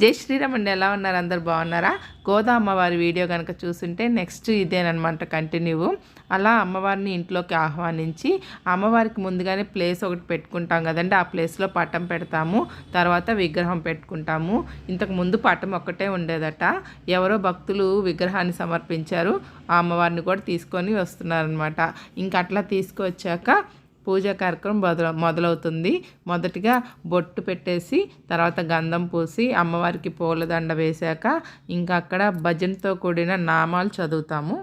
జై శ్రీరామ్ అండి, ఎలా ఉన్నారు? అందరు బాగున్నారా? గోదా అమ్మవారి వీడియో కనుక చూస్తుంటే నెక్స్ట్ ఇదేనమాట కంటిన్యూ. అలా అమ్మవారిని ఇంట్లోకి ఆహ్వానించి అమ్మవారికి ముందుగానే ప్లేస్ ఒకటి పెట్టుకుంటాం కదండి. ఆ ప్లేస్లో పటం పెడతాము, తర్వాత విగ్రహం పెట్టుకుంటాము. ఇంతకు ముందు పటం ఒక్కటే ఉండేదట. ఎవరో భక్తులు విగ్రహాన్ని సమర్పించారు, ఆ అమ్మవారిని కూడా తీసుకొని వస్తున్నారనమాట. ఇంక అట్లా తీసుకొచ్చాక పూజా కార్యక్రమం మొదలవుతుంది. మొదటిగా బొట్టు పెట్టేసి తర్వాత గంధం పూసి అమ్మవారికి పూలదండ వేశాక ఇంకా అక్కడ భజనతో కూడిన నామాలు చదువుతాము.